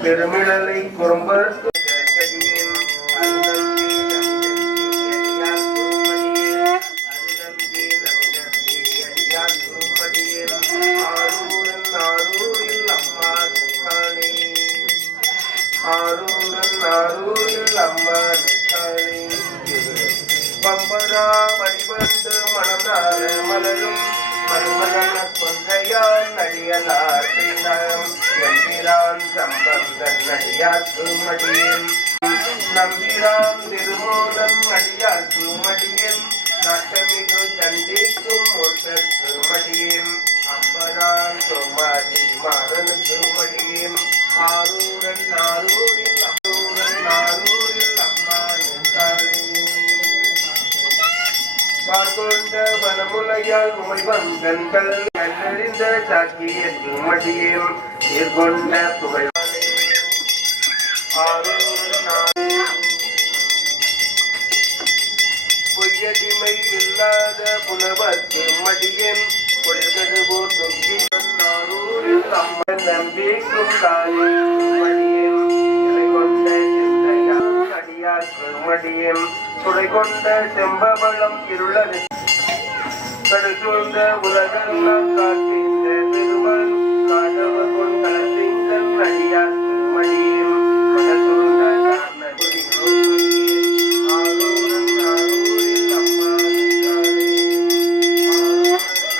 பெருமிழலை குறும்பர் பம்பரா வழிபட்டு மணந்தார மலரும் மறுமலன கொன்றையான் நடிகளார் செய்தாம் எம்பிரான் சம்பந்தன் நடிகாத்து மடியன் நம்பிரான் திருமோதன் நடிகாத்து மடியன் நாட்டமிகு தண்டிக்கும் ஒட்டத்து மடியன் அம்பரான் சோமாதி மாறனுக்கு மடியன் ஆரூரன் ஆரூரில் பார்கொண்ட வனமுலையால் உமைவங்கன்கள் கண்டறிந்த சாக்கியத்து மடியும் எதிர்கொண்ட புகழானே பொய்யடிமை இல்லாத புலவத்து மடியன் பொழுது போற்றும் ஆரூரில் அம்மன் நம்பிக்கும் தானே மடியன் கொண்ட சிந்தையால் அடியாக்கு மடியன் துறை கொண்ட செம்பவளம் இருளது கடுசூழ்ந்த உலகெல்லாம் காட்டின்ற திருவன் காடவர் கொண்டத்தின் அடியாக்கு மடியும் கடசூழ்ந்த ஆரூரன் ஆரூரில் அம்மா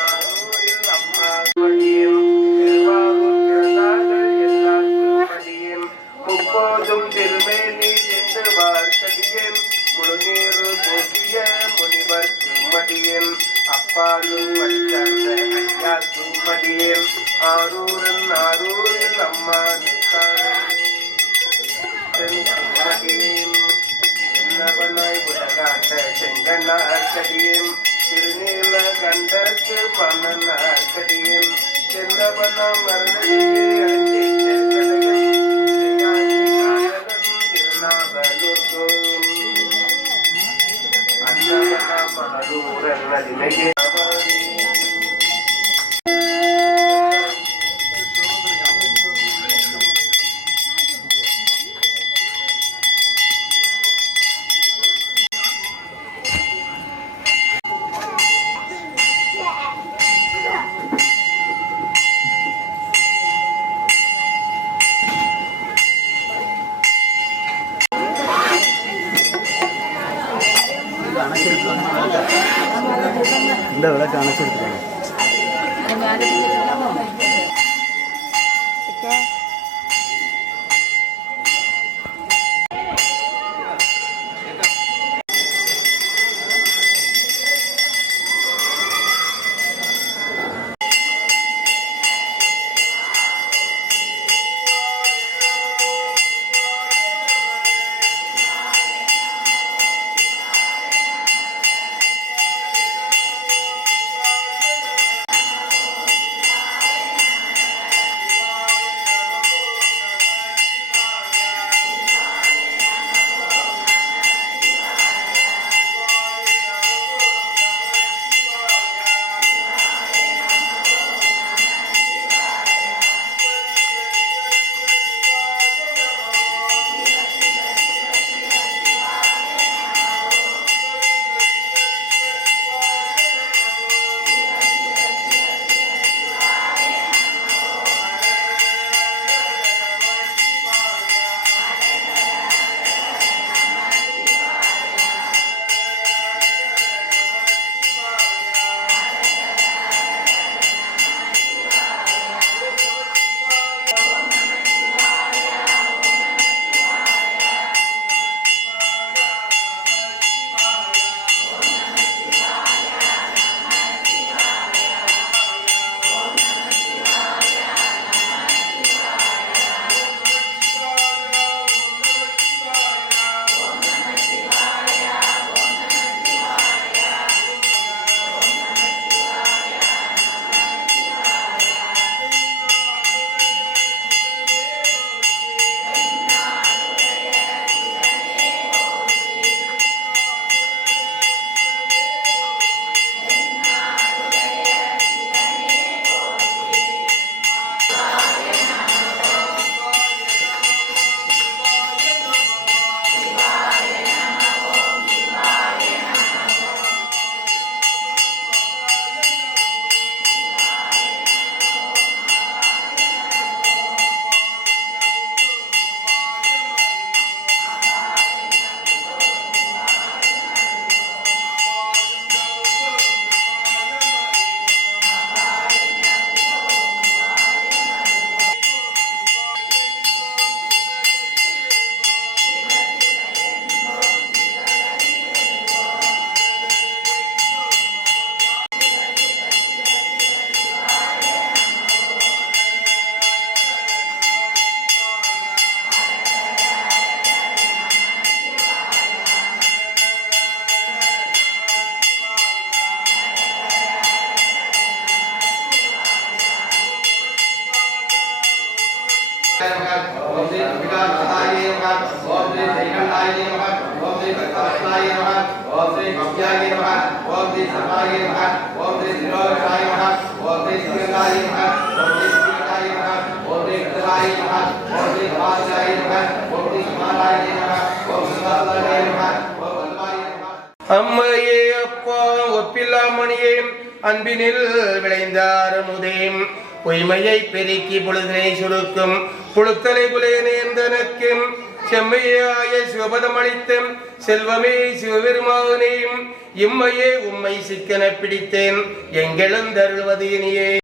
ஆரூரில் அம்மா மடியும் திருவாரூர் எல்லாருக்கும் மடியும் முப்போதும் திருமேனி என்று வார்த்தடியும் முழுநீரு போக்கிய முனிவர்க்கு மடியும் அப்பாலும் அடியாக்கு மடியும் ஆரூரன் ஆரூரில் அம்மா மடியும் என்னவனாய் உலகாட்ட செங்கனார் கடியும் திருநீல கண்டத்து பணனார் கடியும் செல்லவனம் மரணத்தை இந்த விளக்கு அணைச்சிருக்காங்க. ஓம் ஸ்ரீ விகாசாய நமः ஓம் ஸ்ரீ ஸ்ரீகண்டாய நமः ஓம் ஸ்ரீ பத்மநாபாய நமः ஓம் ஸ்ரீ பவ்யாய நமः ஓம் ஸ்ரீ சர்வாய நமः ஓம் ஸ்ரீ நிரோஷாய நமः ஓம் ஸ்ரீ ஸ்ரீகண்டாய நமः ஓம் ஸ்ரீ ஸ்ரீகண்டாய நமः ஓம் ஸ்ரீ கதாய நமः ஓம் ஸ்ரீ வாசாய நமः ஓம் ஸ்ரீ குமாராய நமः ஓம் சிவாசாய நமः ஓம் வல்லாய நமः. அம்மையே அப்பா ஒப்பில்லாமணியே அன்பினில் விளைந்தார் முதேம் பொய்மையை பெருக்கி பொழுதினை சுருக்கும் புழுத்தலை புலையனேந்தனக்கும் செம்மையாய சிவபதம் அளித்தும் செல்வமே சிவபெருமானேயும் இம்மையே உம்மை சிக்கன பிடித்தேன் எங்களும் தருள்வது இனியே.